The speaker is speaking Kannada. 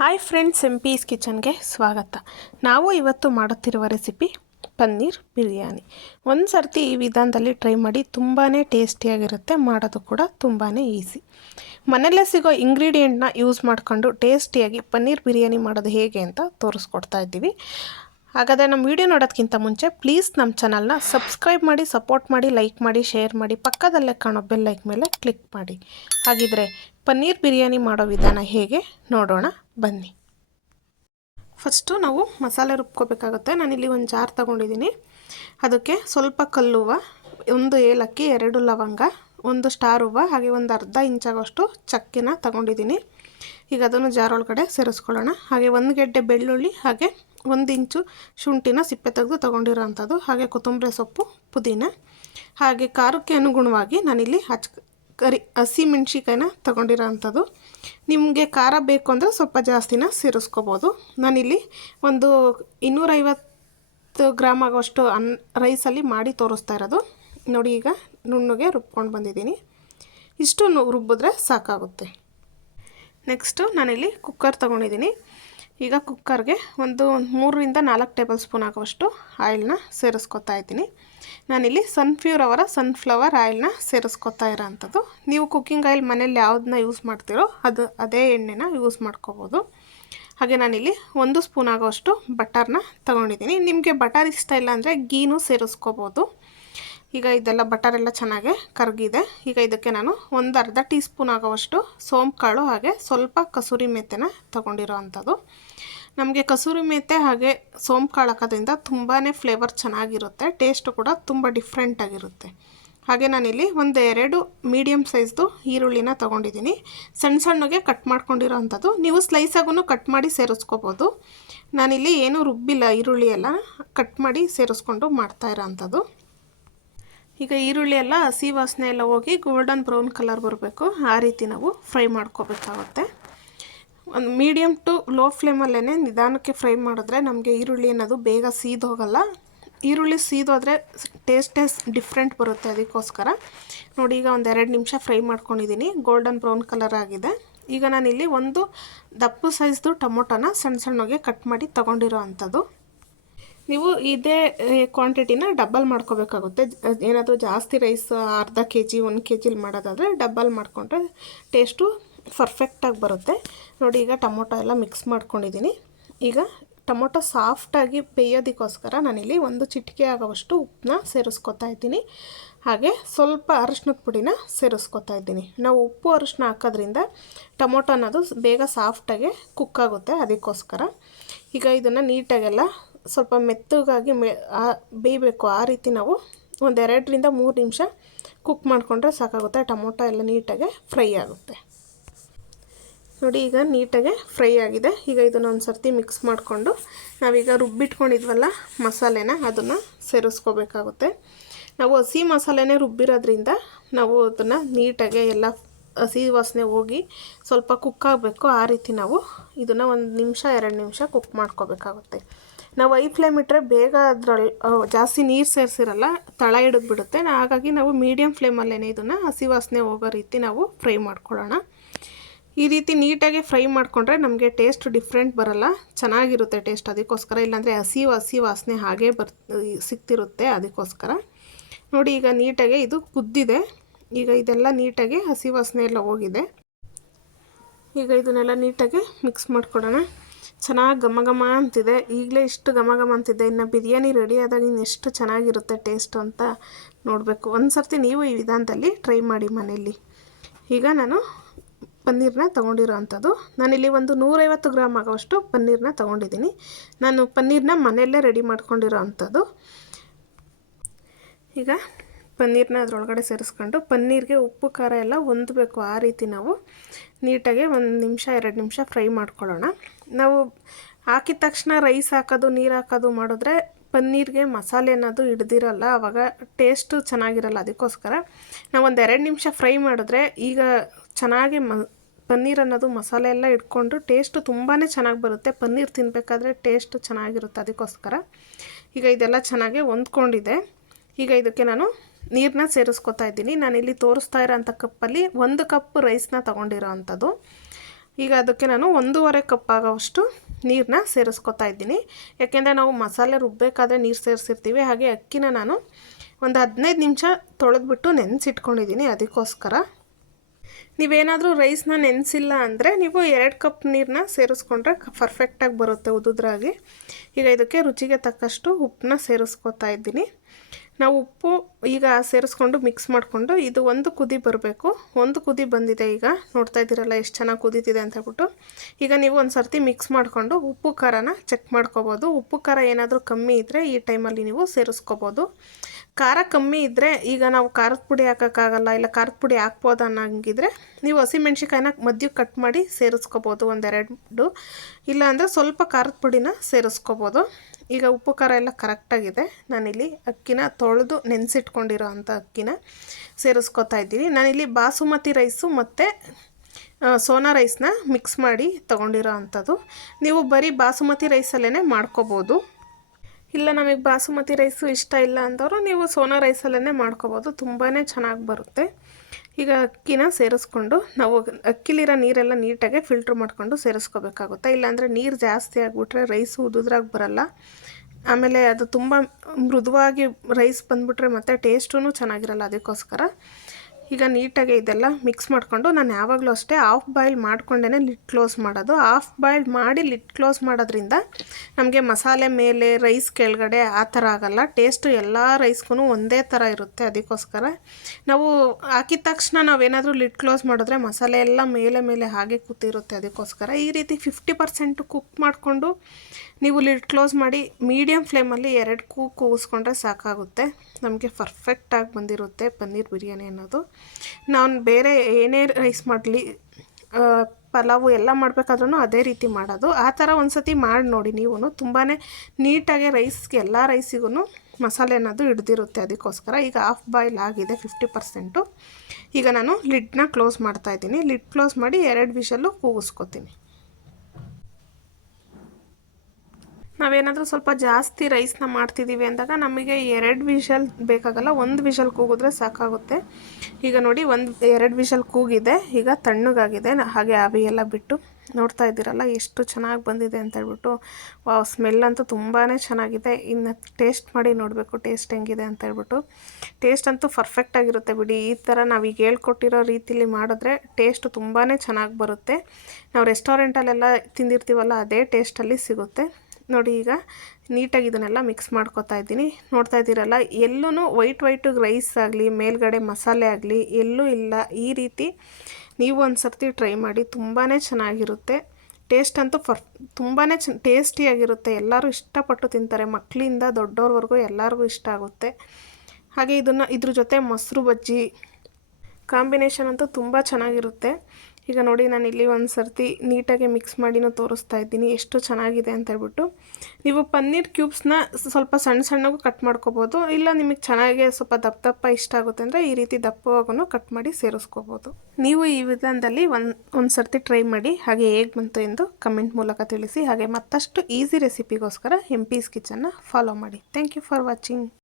ಹಾಯ್ ಫ್ರೆಂಡ್ಸ್, MP's ಕಿಚನ್ಗೆ ಸ್ವಾಗತ. ನಾವು ಇವತ್ತು ಮಾಡುತ್ತಿರುವ ರೆಸಿಪಿ ಪನ್ನೀರ್ ಬಿರಿಯಾನಿ. ಒಂದು ಸರ್ತಿ ಈ ವಿಧಾನದಲ್ಲಿ ಟ್ರೈ ಮಾಡಿ, ತುಂಬಾ ಟೇಸ್ಟಿಯಾಗಿರುತ್ತೆ. ಮಾಡೋದು ಕೂಡ ತುಂಬಾ ಈಸಿ. ಮನೆಯಲ್ಲೇ ಸಿಗೋ ಇಂಗ್ರೀಡಿಯೆಂಟ್ನ ಯೂಸ್ ಮಾಡಿಕೊಂಡು ಟೇಸ್ಟಿಯಾಗಿ ಪನ್ನೀರ್ ಬಿರಿಯಾನಿ ಮಾಡೋದು ಹೇಗೆ ಅಂತ ತೋರಿಸ್ಕೊಡ್ತಾ ಇದ್ದೀವಿ. ಹಾಗಾದರೆ ನಮ್ಮ ವಿಡಿಯೋ ನೋಡೋದಕ್ಕಿಂತ ಮುಂಚೆ ಪ್ಲೀಸ್ ನಮ್ಮ ಚಾನಲ್ನ ಸಬ್ಸ್ಕ್ರೈಬ್ ಮಾಡಿ, ಸಪೋರ್ಟ್ ಮಾಡಿ, ಲೈಕ್ ಮಾಡಿ, ಶೇರ್ ಮಾಡಿ, ಪಕ್ಕದಲ್ಲೇ ಕಾಣೋ ಬೆಲ್ ಲೈಕ್ ಮೇಲೆ ಕ್ಲಿಕ್ ಮಾಡಿ. ಹಾಗಿದ್ರೆ ಪನ್ನೀರ್ ಬಿರಿಯಾನಿ ಮಾಡೋ ವಿಧಾನ ಹೇಗೆ ನೋಡೋಣ ಬನ್ನಿ. ಫಸ್ಟು ನಾವು ಮಸಾಲೆ ರುಬ್ಕೋಬೇಕಾಗುತ್ತೆ. ನಾನಿಲ್ಲಿ ಒಂದು ಜಾರ್ ತೊಗೊಂಡಿದ್ದೀನಿ. ಅದಕ್ಕೆ ಸ್ವಲ್ಪ ಕಲ್ಲುವ, 1 ಏಲಕ್ಕಿ, 2 ಲವಂಗ, 1 ಸ್ಟಾರ್ ಹೂವು, ಹಾಗೆ ಒಂದು ಅರ್ಧ ಇಂಚಾಗೋಷ್ಟು ಚಕ್ಕೆನ ತೊಗೊಂಡಿದ್ದೀನಿ. ಈಗ ಅದನ್ನು ಜಾರ್ ಒಳಗಡೆ ಸೇರಿಸ್ಕೊಳ್ಳೋಣ. ಹಾಗೆ 1 ಗೆಡ್ಡೆ ಬೆಳ್ಳುಳ್ಳಿ, ಹಾಗೆ 1 ಇಂಚು ಶುಂಠಿನ ಸಿಪ್ಪೆ ತೆಗೆದು ತೊಗೊಂಡಿರೋ ಅಂಥದ್ದು, ಹಾಗೆ ಕೊತ್ತಂಬರಿ ಸೊಪ್ಪು, ಪುದೀನ, ಹಾಗೆ ಖಾರಕ್ಕೆ ಅನುಗುಣವಾಗಿ ನಾನಿಲ್ಲಿ ಹಸಿ ಮೆಣಸಿಕಾಯಿನ ತೊಗೊಂಡಿರೋ ಅಂಥದ್ದು. ನಿಮಗೆ ಖಾರ ಬೇಕು ಅಂದರೆ ಸ್ವಲ್ಪ ಜಾಸ್ತಿನ ಸೇರಿಸ್ಕೋಬೋದು. ನಾನಿಲ್ಲಿ ಒಂದು 250 ಗ್ರಾಮ್ ಆಗೋಷ್ಟು ರೈಸಲ್ಲಿ ಮಾಡಿ ತೋರಿಸ್ತಾ ಇರೋದು. ನೋಡಿ, ಈಗ ನುಣ್ಣಗೆ ರುಬ್ಕೊಂಡು ಬಂದಿದ್ದೀನಿ. ಇಷ್ಟು ರುಬ್ಬಿದ್ರೆ ಸಾಕಾಗುತ್ತೆ. ನೆಕ್ಸ್ಟು ನಾನಿಲ್ಲಿ ಕುಕ್ಕರ್ ತೊಗೊಂಡಿದ್ದೀನಿ. ಈಗ ಕುಕ್ಕರ್ಗೆ ಒಂದು 3 ರಿಂದ 4 ಟೇಬಲ್ ಸ್ಪೂನ್ ಆಗುವಷ್ಟು ಆಯಿಲ್ನ ಸೇರಿಸ್ಕೊತಾ ಇದ್ದೀನಿ. ನಾನಿಲ್ಲಿ ಸನ್ಫ್ಲವರ್ ಆಯಿಲ್ನ ಸೇರಿಸ್ಕೊತಾ ಇರೋ ಅಂಥದ್ದು. ನೀವು ಕುಕ್ಕಿಂಗ್ ಆಯಿಲ್ ಮನೇಲಿ ಯಾವುದನ್ನ ಯೂಸ್ ಮಾಡ್ತೀರೋ ಅದೇ ಎಣ್ಣೆನ ಯೂಸ್ ಮಾಡ್ಕೋಬೋದು. ಹಾಗೆ ನಾನಿಲ್ಲಿ 1 ಸ್ಪೂನ್ ಆಗೋಷ್ಟು ಬಟರ್ನ ತೊಗೊಂಡಿದ್ದೀನಿ. ನಿಮಗೆ ಬಟರ್ ಇಷ್ಟ ಇಲ್ಲ ಅಂದರೆ ಗೀನೂ ಸೇರಿಸ್ಕೋಬೋದು. ಈಗ ಇದೆಲ್ಲ ಬಟರೆಲ್ಲ ಚೆನ್ನಾಗಿ ಕರಗಿದೆ. ಈಗ ಇದಕ್ಕೆ ನಾನು ಒಂದು ಅರ್ಧ ಟೀ ಸ್ಪೂನ್ ಆಗೋವಷ್ಟು ಸೋಂಪು ಕಾಳು, ಹಾಗೆ ಸ್ವಲ್ಪ ಕಸೂರಿ ಮೇಥೆನ ತೊಗೊಂಡಿರೋ ಅಂಥದ್ದು. ನಮಗೆ ಕಸೂರಿ ಮೇಥೆ ಹಾಗೆ ಸೋಂಪು ಕಾಳು ಹಾಕೋದ್ರಿಂದ ತುಂಬಾ ಫ್ಲೇವರ್ ಚೆನ್ನಾಗಿರುತ್ತೆ. ಟೇಸ್ಟು ಕೂಡ ತುಂಬ ಡಿಫ್ರೆಂಟಾಗಿರುತ್ತೆ. ಹಾಗೆ ನಾನಿಲ್ಲಿ 2 ಮೀಡಿಯಮ್ ಸೈಜ್ದು ಈರುಳ್ಳಿನ ತೊಗೊಂಡಿದ್ದೀನಿ. ಸಣ್ಣಗೆ ಕಟ್ ಮಾಡ್ಕೊಂಡಿರೋ ಅಂಥದ್ದು. ನೀವು ಸ್ಲೈಸಾಗೂ ಕಟ್ ಮಾಡಿ ಸೇರಿಸ್ಕೋಬೋದು. ನಾನಿಲ್ಲಿ ಏನೂ ರುಬ್ಬಿಲ್ಲ, ಈರುಳ್ಳಿ ಎಲ್ಲ ಕಟ್ ಮಾಡಿ ಸೇರಿಸ್ಕೊಂಡು ಮಾಡ್ತಾಯಿರೋ ಅಂಥದ್ದು. ಈಗ ಈರುಳ್ಳಿ ಎಲ್ಲ ಹಸಿ ವಾಸನೆ ಎಲ್ಲ ಹೋಗಿ ಗೋಲ್ಡನ್ ಬ್ರೌನ್ ಕಲರ್ ಬರಬೇಕು. ಆ ರೀತಿ ನಾವು ಫ್ರೈ ಮಾಡ್ಕೋಬೇಕಾಗುತ್ತೆ. ಒಂದು ಮೀಡಿಯಮ್ ಟು ಲೋ ಫ್ಲೇಮಲ್ಲೇ ನಿಧಾನಕ್ಕೆ ಫ್ರೈ ಮಾಡಿದ್ರೆ ನಮಗೆ ಈರುಳ್ಳಿ ಅನ್ನೋದು ಬೇಗ ಸೀದೋಗಲ್ಲ. ಈರುಳ್ಳಿ ಸೀದೋದ್ರೆ ಟೇಸ್ಟೇ ಡಿಫ್ರೆಂಟ್ ಬರುತ್ತೆ. ಅದಕ್ಕೋಸ್ಕರ ನೋಡಿ, ಈಗ 2 ನಿಮಿಷ ಫ್ರೈ ಮಾಡ್ಕೊಂಡಿದ್ದೀನಿ. ಗೋಲ್ಡನ್ ಬ್ರೌನ್ ಕಲರ್ ಆಗಿದೆ. ಈಗ ನಾನಿಲ್ಲಿ ಒಂದು ದಪ್ಪ ಸೈಜ್ದು ಟೊಮೊಟೊನ ಸಣ್ಣಗೆ ಕಟ್ ಮಾಡಿ ತೊಗೊಂಡಿರೋ ಅಂಥದ್ದು. ನೀವು ಇದೇ ಕ್ವಾಂಟಿಟಿನ ಡಬಲ್ ಮಾಡ್ಕೋಬೇಕಾಗುತ್ತೆ. ಏನಾದರೂ ಜಾಸ್ತಿ ರೈಸ್ ಅರ್ಧ kg 1 kgಲಿ ಮಾಡೋದಾದರೆ ಡಬಲ್ ಮಾಡಿಕೊಂಡ್ರೆ ಟೇಸ್ಟು ಪರ್ಫೆಕ್ಟಾಗಿ ಬರುತ್ತೆ. ನೋಡಿ, ಈಗ ಟೊಮೊಟೊ ಎಲ್ಲ ಮಿಕ್ಸ್ ಮಾಡ್ಕೊಂಡಿದ್ದೀನಿ. ಈಗ ಟೊಮೊಟೊ ಸಾಫ್ಟಾಗಿ ಬೇಯೋದಕ್ಕೋಸ್ಕರ ನಾನಿಲ್ಲಿ 1 ಚಿಟಿಕೆ ಆಗೋವಷ್ಟು ಉಪ್ಪನ್ನ ಸೇರಿಸ್ಕೊತಾ ಇದ್ದೀನಿ. ಹಾಗೆ ಸ್ವಲ್ಪ ಅರಿಶಿನದ ಪುಡಿನ ಸೇರಿಸ್ಕೊತಾ ಇದ್ದೀನಿ. ನಾವು ಉಪ್ಪು ಅರಿಶಿನ ಹಾಕೋದ್ರಿಂದ ಟೊಮೊಟೊ ಅನ್ನೋದು ಬೇಗ ಸಾಫ್ಟಾಗಿ ಕುಕ್ ಆಗುತ್ತೆ. ಅದಕ್ಕೋಸ್ಕರ ಈಗ ಇದನ್ನು ನೀಟಾಗೆಲ್ಲ ಸ್ವಲ್ಪ ಮೆತ್ತಗಾಗಿ ಬೇಯಬೇಕು. ಆ ರೀತಿ ನಾವು 2 ರಿಂದ 3 ನಿಮಿಷ ಕುಕ್ ಮಾಡಿಕೊಂಡ್ರೆ ಸಾಕಾಗುತ್ತೆ. ಟೊಮೊಟೊ ಎಲ್ಲ ನೀಟಾಗಿ ಫ್ರೈ ಆಗುತ್ತೆ. ನೋಡಿ, ಈಗ ನೀಟಾಗಿ ಫ್ರೈ ಆಗಿದೆ. ಈಗ ಇದನ್ನು ಒಂದು ಸರ್ತಿ ಮಿಕ್ಸ್ ಮಾಡಿಕೊಂಡು ನಾವೀಗ ರುಬ್ಬಿಟ್ಕೊಂಡಿದ್ವಲ್ಲ ಮಸಾಲೆನ, ಅದನ್ನು ಸೇರಿಸ್ಕೋಬೇಕಾಗುತ್ತೆ. ನಾವು ಹಸಿ ಮಸಾಲೆನೇ ರುಬ್ಬಿರೋದ್ರಿಂದ ನಾವು ಅದನ್ನು ನೀಟಾಗಿ ಎಲ್ಲ ಹಸಿ ವಾಸನೆ ಹೋಗಿ ಸ್ವಲ್ಪ ಕುಕ್ ಆಗಬೇಕು. ಆ ರೀತಿ ನಾವು ಇದನ್ನು 1 ನಿಮಿಷ 2 ನಿಮಿಷ ಕುಕ್ ಮಾಡ್ಕೋಬೇಕಾಗುತ್ತೆ. ನಾವು ಐ ಫ್ಲೇಮ್ ಇಟ್ಟರೆ ಬೇಗ ಅದ್ರಲ್ಲಿ ಜಾಸ್ತಿ ನೀರು ಸೇರಿಸಿರಲ್ಲ, ತಳ ಹಿಡಿದ್ಬಿಡುತ್ತೆ. ಹಾಗಾಗಿ ನಾವು ಮೀಡಿಯಮ್ ಫ್ಲೇಮಲ್ಲೇ ಇದನ್ನು ಹಸಿ ವಾಸನೆ ಹೋಗೋ ರೀತಿ ನಾವು ಫ್ರೈ ಮಾಡ್ಕೊಳ್ಳೋಣ. ಈ ರೀತಿ ನೀಟಾಗಿ ಫ್ರೈ ಮಾಡಿಕೊಂಡ್ರೆ ನಮಗೆ ಟೇಸ್ಟ್ ಡಿಫ್ರೆಂಟ್ ಬರಲ್ಲ, ಚೆನ್ನಾಗಿರುತ್ತೆ ಟೇಸ್ಟ್. ಅದಕ್ಕೋಸ್ಕರ, ಇಲ್ಲಾಂದರೆ ಹಸಿ ವಾಸನೆ ಹಾಗೇ ಸಿಗ್ತಿರುತ್ತೆ. ಅದಕ್ಕೋಸ್ಕರ ನೋಡಿ, ಈಗ ನೀಟಾಗಿ ಇದು ಕುದ್ದಿದೆ. ಈಗ ಇದೆಲ್ಲ ನೀಟಾಗಿ ಹಸಿ ವಾಸನೆ ಎಲ್ಲ ಹೋಗಿದೆ. ಈಗ ಇದನ್ನೆಲ್ಲ ನೀಟಾಗಿ ಮಿಕ್ಸ್ ಮಾಡ್ಕೊಡೋಣ. ಚೆನ್ನಾಗಿ ಘಮ ಅಂತಿದೆ. ಈಗಲೇ ಇಷ್ಟು ಘಮ ಅಂತಿದೆ, ಇನ್ನು ಬಿರಿಯಾನಿ ರೆಡಿ ಆದಾಗ ಇನ್ನೆಷ್ಟು ಚೆನ್ನಾಗಿರುತ್ತೆ ಟೇಸ್ಟ್ ಅಂತ ನೋಡಬೇಕು. ಒಂದು ಸರ್ತಿ ನೀವು ಈ ವಿಧಾನದಲ್ಲಿ ಟ್ರೈ ಮಾಡಿ ಮನೆಯಲ್ಲಿ. ಈಗ ನಾನು ಪನ್ನೀರನ್ನ ತೊಗೊಂಡಿರೋ ಅಂಥದ್ದು. ನಾನಿಲ್ಲಿ ಒಂದು 150 ಗ್ರಾಮ್ ಆಗೋಷ್ಟು ಪನ್ನೀರನ್ನ ತೊಗೊಂಡಿದ್ದೀನಿ. ನಾನು ಪನ್ನೀರನ್ನ ಮನೆಯಲ್ಲೇ ರೆಡಿ ಮಾಡ್ಕೊಂಡಿರೋ ಅಂಥದ್ದು. ಈಗ ಪನ್ನೀರನ್ನ ಅದರೊಳಗಡೆ ಸೇರಿಸ್ಕೊಂಡು ಪನ್ನೀರಿಗೆ ಉಪ್ಪು ಖಾರ ಎಲ್ಲ ಹೊಂದಬೇಕು. ಆ ರೀತಿ ನಾವು ನೀಟಾಗಿ 1 ನಿಮಿಷ 2 ನಿಮಿಷ ಫ್ರೈ ಮಾಡ್ಕೊಳ್ಳೋಣ. ನಾವು ಹಾಕಿದ ತಕ್ಷಣ ರೈಸ್ ಹಾಕೋದು, ನೀರು ಹಾಕೋದು ಮಾಡಿದ್ರೆ ಪನ್ನೀರಿಗೆ ಮಸಾಲೆ ಅನ್ನೋದು ಹಿಡ್ದಿರಲ್ಲ, ಆವಾಗ ಟೇಸ್ಟು ಚೆನ್ನಾಗಿರಲ್ಲ. ಅದಕ್ಕೋಸ್ಕರ ನಾವು 2 ನಿಮಿಷ ಫ್ರೈ ಮಾಡಿದ್ರೆ ಈಗ ಚೆನ್ನಾಗಿ ಪನ್ನೀರ್ ಅನ್ನೋದು ಮಸಾಲೆ ಎಲ್ಲ ಇಟ್ಕೊಂಡು ಟೇಸ್ಟು ತುಂಬಾ ಚೆನ್ನಾಗಿ ಬರುತ್ತೆ. ಪನ್ನೀರ್ ತಿನ್ನಬೇಕಾದ್ರೆ ಟೇಸ್ಟು ಚೆನ್ನಾಗಿರುತ್ತೆ. ಅದಕ್ಕೋಸ್ಕರ ಈಗ ಇದೆಲ್ಲ ಚೆನ್ನಾಗಿ ಹೊಂದ್ಕೊಂಡಿದೆ. ಈಗ ಇದಕ್ಕೆ ನಾನು ನೀರನ್ನ ಸೇರಿಸ್ಕೊತಾ ಇದ್ದೀನಿ. ನಾನಿಲ್ಲಿ ತೋರಿಸ್ತಾ ಇರೋ ಅಂಥ ಕಪ್ಪಲ್ಲಿ 1 ಕಪ್ ರೈಸ್ನ ತೊಗೊಂಡಿರೋ ಅಂಥದ್ದು. ಈಗ ಅದಕ್ಕೆ ನಾನು 1.5 ಕಪ್ ಆಗೋವಷ್ಟು ನೀರನ್ನ ಸೇರಿಸ್ಕೊತಾ ಇದ್ದೀನಿ. ಯಾಕೆಂದರೆ ನಾವು ಮಸಾಲೆ ರುಬ್ಬಬೇಕಾದ್ರೆ ನೀರು ಸೇರಿಸಿರ್ತೀವಿ. ಹಾಗೆ ಅಕ್ಕಿನ ನಾನು ಒಂದು 15 ನಿಮಿಷ ತೊಳೆದ್ಬಿಟ್ಟು ನೆನೆಸಿಟ್ಕೊಂಡಿದ್ದೀನಿ. ಅದಕ್ಕೋಸ್ಕರ ನೀವೇನಾದರೂ ರೈಸ್ನ ನೆನೆಸಿಲ್ಲ ಅಂದರೆ ನೀವು 2 ಕಪ್ ನೀರನ್ನ ಸೇರಿಸ್ಕೊಂಡ್ರೆ ಪರ್ಫೆಕ್ಟಾಗಿ ಬರುತ್ತೆ ಉದುದ್ರಾಗಿ. ಈಗ ಇದಕ್ಕೆ ರುಚಿಗೆ ತಕ್ಕಷ್ಟು ಉಪ್ಪನ್ನ ಸೇರಿಸ್ಕೊತಾ ಇದ್ದೀನಿ. ನಾವು ಉಪ್ಪು ಈಗ ಸೇರಿಸ್ಕೊಂಡು ಮಿಕ್ಸ್ ಮಾಡಿಕೊಂಡು ಇದು ಒಂದು ಕುದಿ ಬರಬೇಕು. ಒಂದು ಕುದಿ ಬಂದಿದೆ. ಈಗ ನೋಡ್ತಾ ಇದ್ದೀರಲ್ಲ ಎಷ್ಟು ಚೆನ್ನಾಗಿ ಕುದೀತಿದೆ ಅಂತ ಹೇಳ್ಬಿಟ್ಟು. ಈಗ ನೀವು ಒಂದು ಸರ್ತಿ ಮಿಕ್ಸ್ ಮಾಡಿಕೊಂಡು ಉಪ್ಪು ಖಾರನ ಚೆಕ್ ಮಾಡ್ಕೋಬೋದು. ಉಪ್ಪು ಖಾರ ಏನಾದರೂ ಕಮ್ಮಿ ಇದ್ದರೆ ಈ ಟೈಮಲ್ಲಿ ನೀವು ಸೇರಿಸ್ಕೋಬೋದು. ಖಾರ ಕಮ್ಮಿ ಇದ್ದರೆ ಈಗ ನಾವು ಖಾರದ ಪುಡಿ ಹಾಕೋಕ್ಕಾಗಲ್ಲ, ಇಲ್ಲ ಖಾರದ ಪುಡಿ ಹಾಕ್ಬೋದು ಅನ್ನೋಂಗಿದ್ರೆ ನೀವು ಹಸಿಮೆಣ್ಸಿಕಾಯಿನ ಮಧ್ಯಕ್ಕೆ ಕಟ್ ಮಾಡಿ ಸೇರಿಸ್ಕೋಬೋದು, 1-2. ಇಲ್ಲ ಅಂದರೆ ಸ್ವಲ್ಪ ಖಾರದ ಪುಡಿನ ಸೇರಿಸ್ಕೋಬೋದು. ಈಗ ಉಪ್ಪು ಖಾರ ಎಲ್ಲ ಕರೆಕ್ಟಾಗಿದೆ. ನಾನಿಲ್ಲಿ ಅಕ್ಕಿನ ತೊಳೆದು ನೆನೆಸಿಟ್ಕೊಂಡಿರೋ ಅಂಥ ಅಕ್ಕಿನ ಸೇರಿಸ್ಕೊತಾ ಇದ್ದೀನಿ. ನಾನಿಲ್ಲಿ ಬಾಸುಮತಿ ರೈಸು ಮತ್ತು ಸೋನಾ ರೈಸ್ನ ಮಿಕ್ಸ್ ಮಾಡಿ ತೊಗೊಂಡಿರೋ ಅಂಥದ್ದು. ನೀವು ಬರೀ ಬಾಸುಮತಿ ರೈಸಲ್ಲೇ ಮಾಡ್ಕೋಬೋದು. ಇಲ್ಲ ನಮಗೆ ಬಾಸುಮತಿ ರೈಸು ಇಷ್ಟ ಇಲ್ಲ ಅಂದವರು ನೀವು ಸೋನಾ ರೈಸಲ್ಲೇ ಮಾಡ್ಕೋಬೋದು. ತುಂಬಾ ಚೆನ್ನಾಗಿ ಬರುತ್ತೆ. ಈಗ ಅಕ್ಕಿನ ಸೇರಿಸ್ಕೊಂಡು ನಾವು ಅಕ್ಕಿಲಿರೋ ನೀರೆಲ್ಲ ನೀಟಾಗಿ ಫಿಲ್ಟ್ರ್ ಮಾಡಿಕೊಂಡು ಸೇರಿಸ್ಕೋಬೇಕಾಗುತ್ತೆ. ಇಲ್ಲಾಂದರೆ ನೀರು ಜಾಸ್ತಿ ಆಗಿಬಿಟ್ರೆ ರೈಸು ಉದುದ್ರಾಗಿ ಬರಲ್ಲ. ಆಮೇಲೆ ಅದು ತುಂಬ ಮೃದುವಾಗಿ ರೈಸ್ ಬಂದುಬಿಟ್ರೆ ಮತ್ತು ಟೇಸ್ಟೂ ಚೆನ್ನಾಗಿರಲ್ಲ. ಅದಕ್ಕೋಸ್ಕರ ಈಗ ನೀಟಾಗಿ ಇದೆಲ್ಲ ಮಿಕ್ಸ್ ಮಾಡಿಕೊಂಡು ನಾನು ಯಾವಾಗಲೂ ಅಷ್ಟೇ ಹಾಫ್ ಬಾಯ್ಲ್ ಮಾಡ್ಕೊಂಡೇ ಲಿಡ್ ಕ್ಲೋಸ್ ಮಾಡೋದು. ಹಾಫ್ ಬಾಯ್ಲ್ ಮಾಡಿ ಲಿಡ್ ಕ್ಲೋಸ್ ಮಾಡೋದ್ರಿಂದ ನಮಗೆ ಮಸಾಲೆ ಮೇಲೆ ರೈಸ್ ಕೆಳಗಡೆ ಆ ಥರ ಆಗೋಲ್ಲ. ಟೇಸ್ಟು ಎಲ್ಲ ರೈಸ್ಗೂ ಒಂದೇ ಥರ ಇರುತ್ತೆ. ಅದಕ್ಕೋಸ್ಕರ ನಾವು ಹಾಕಿದ ತಕ್ಷಣ ನಾವೇನಾದರೂ ಲಿಡ್ ಕ್ಲೋಸ್ ಮಾಡಿದ್ರೆ ಮಸಾಲೆ ಎಲ್ಲ ಮೇಲೆ ಹಾಗೆ ಕೂತಿರುತ್ತೆ. ಅದಕ್ಕೋಸ್ಕರ ಈ ರೀತಿ 50% ಕುಕ್ ಮಾಡಿಕೊಂಡು ನೀವು ಲಿಡ್ ಕ್ಲೋಸ್ ಮಾಡಿ ಮೀಡಿಯಮ್ ಫ್ಲೇಮಲ್ಲಿ 2 ಕೂಗಿಸ್ಕೊಂಡ್ರೆ ಸಾಕಾಗುತ್ತೆ. ನಮಗೆ ಪರ್ಫೆಕ್ಟಾಗಿ ಬಂದಿರುತ್ತೆ ಪನ್ನೀರ್ ಬಿರಿಯಾನಿ ಅನ್ನೋದು. ನಾನು ಬೇರೆ ಏನೇ ರೈಸ್ ಮಾಡಲಿ, ಪಲಾವು ಎಲ್ಲ ಮಾಡಬೇಕಾದ್ರೂ ಅದೇ ರೀತಿ ಮಾಡೋದು. ಆ ಥರ ಒಂದು ಸತಿ ಮಾಡಿ ನೋಡಿ ನೀವು. ತುಂಬಾ ನೀಟಾಗಿ ರೈಸ್ಗೆ ಎಲ್ಲ ರೈಸಿಗೂ ಮಸಾಲೆ ಅನ್ನೋದು ಹಿಡ್ದಿರುತ್ತೆ. ಅದಕ್ಕೋಸ್ಕರ ಈಗ ಹಾಫ್ ಬಾಯ್ಲ್ ಆಗಿದೆ 50%. ಈಗ ನಾನು ಲಿಡ್ನ ಕ್ಲೋಸ್ ಮಾಡ್ತಾಯಿದ್ದೀನಿ. ಲಿಡ್ ಕ್ಲೋಸ್ ಮಾಡಿ 2 ವಿಷಲ್ಲು ಕೂಗಿಸ್ಕೊತೀನಿ. ನಾವೇನಾದರೂ ಸ್ವಲ್ಪ ಜಾಸ್ತಿ ರೈಸ್ನ ಮಾಡ್ತಿದ್ದೀವಿ ಅಂದಾಗ ನಮಗೆ 2 ವಿಷಲ್ ಬೇಕಾಗಲ್ಲ, 1 ವಿಷಲ್ ಕೂಗಿದ್ರೆ ಸಾಕಾಗುತ್ತೆ. ಈಗ ನೋಡಿ 2 ವಿಷಲ್ ಕೂಗಿದೆ. ಈಗ ತಣ್ಣಗಾಗಿದೆ. ಹಾಗೆ ಆವಿ ಎಲ್ಲ ಬಿಟ್ಟು ನೋಡ್ತಾ ಇದ್ದೀರಲ್ಲ ಎಷ್ಟು ಚೆನ್ನಾಗಿ ಬಂದಿದೆ ಅಂತ ಹೇಳ್ಬಿಟ್ಟು. ವಾವ್, ಸ್ಮೆಲ್ ಅಂತೂ ತುಂಬಾ ಚೆನ್ನಾಗಿದೆ. ಇನ್ನು ಟೇಸ್ಟ್ ಮಾಡಿ ನೋಡಬೇಕು ಟೇಸ್ಟ್ ಹೆಂಗಿದೆ ಅಂತ ಹೇಳ್ಬಿಟ್ಟು. ಟೇಸ್ಟ್ ಅಂತೂ ಪರ್ಫೆಕ್ಟಾಗಿರುತ್ತೆ ಬಿಡಿ. ಈ ಥರ ನಾವೀಗ ಹೇಳ್ಕೊಟ್ಟಿರೋ ರೀತಿಲಿ ಮಾಡಿದ್ರೆ ಟೇಸ್ಟ್ ತುಂಬಾ ಚೆನ್ನಾಗಿ ಬರುತ್ತೆ. ನಾವು ರೆಸ್ಟೋರೆಂಟಲ್ಲೆಲ್ಲ ತಿಂದಿರ್ತೀವಲ್ಲ ಅದೇ ಟೇಸ್ಟಲ್ಲಿ ಸಿಗುತ್ತೆ. ನೋಡಿ ಈಗ ನೀಟಾಗಿ ಇದನ್ನೆಲ್ಲ ಮಿಕ್ಸ್ ಮಾಡ್ಕೊತಾ ಇದ್ದೀನಿ. ನೋಡ್ತಾ ಇದ್ದೀರಲ್ಲ ಎಲ್ಲೂ ವೈಟ್ ರೈಸ್ ಆಗಲಿ ಮೇಲ್ಗಡೆ ಮಸಾಲೆ ಆಗಲಿ ಎಲ್ಲೂ ಇಲ್ಲ. ಈ ರೀತಿ ನೀವು ಒಂದು ಸರ್ತಿ ಟ್ರೈ ಮಾಡಿ, ತುಂಬಾ ಚೆನ್ನಾಗಿರುತ್ತೆ. ಟೇಸ್ಟ್ ಅಂತೂ ತುಂಬಾ ಟೇಸ್ಟಿಯಾಗಿರುತ್ತೆ. ಎಲ್ಲರೂ ಇಷ್ಟಪಟ್ಟು ತಿಂತಾರೆ, ಮಕ್ಕಳಿಂದ ದೊಡ್ಡವ್ರವರೆಗೂ ಎಲ್ಲರಿಗೂ ಇಷ್ಟ ಆಗುತ್ತೆ. ಹಾಗೆ ಇದ್ರ ಜೊತೆ ಮೊಸರು ಬಜ್ಜಿ ಕಾಂಬಿನೇಷನ್ ಅಂತೂ ತುಂಬ ಚೆನ್ನಾಗಿರುತ್ತೆ. ಈಗ ನೋಡಿ ನಾನಿಲ್ಲಿ ಒಂದು ಸರ್ತಿ ನೀಟಾಗಿ ಮಿಕ್ಸ್ ಮಾಡಿನೂ ತೋರಿಸ್ತಾ ಇದ್ದೀನಿ ಎಷ್ಟು ಚೆನ್ನಾಗಿದೆ ಅಂತ ಹೇಳ್ಬಿಟ್ಟು. ನೀವು ಪನ್ನೀರ್ ಕ್ಯೂಬ್ಸ್ನ ಸ್ವಲ್ಪ ಸಣ್ಣಗೂ ಕಟ್ ಮಾಡ್ಕೋಬೋದು. ಇಲ್ಲ ನಿಮಗೆ ಚೆನ್ನಾಗಿ ಸ್ವಲ್ಪ ದಪ್ಪ ಇಷ್ಟ ಆಗುತ್ತೆ ಅಂದರೆ ಈ ರೀತಿ ದಪ್ಪವಾಗೂ ಕಟ್ ಮಾಡಿ ಸೇರಿಸ್ಕೋಬೋದು. ನೀವು ಈ ವಿಧಾನದಲ್ಲಿ ಒಂದು ಸರ್ತಿ ಟ್ರೈ ಮಾಡಿ, ಹಾಗೆ ಹೇಗೆ ಬಂತು ಎಂದು ಕಮೆಂಟ್ ಮೂಲಕ ತಿಳಿಸಿ. ಹಾಗೆ ಮತ್ತಷ್ಟು ಈಸಿ ರೆಸಿಪಿಗೋಸ್ಕರ MP's ಕಿಚನ್ನ ಫಾಲೋ ಮಾಡಿ. Thank you for watching.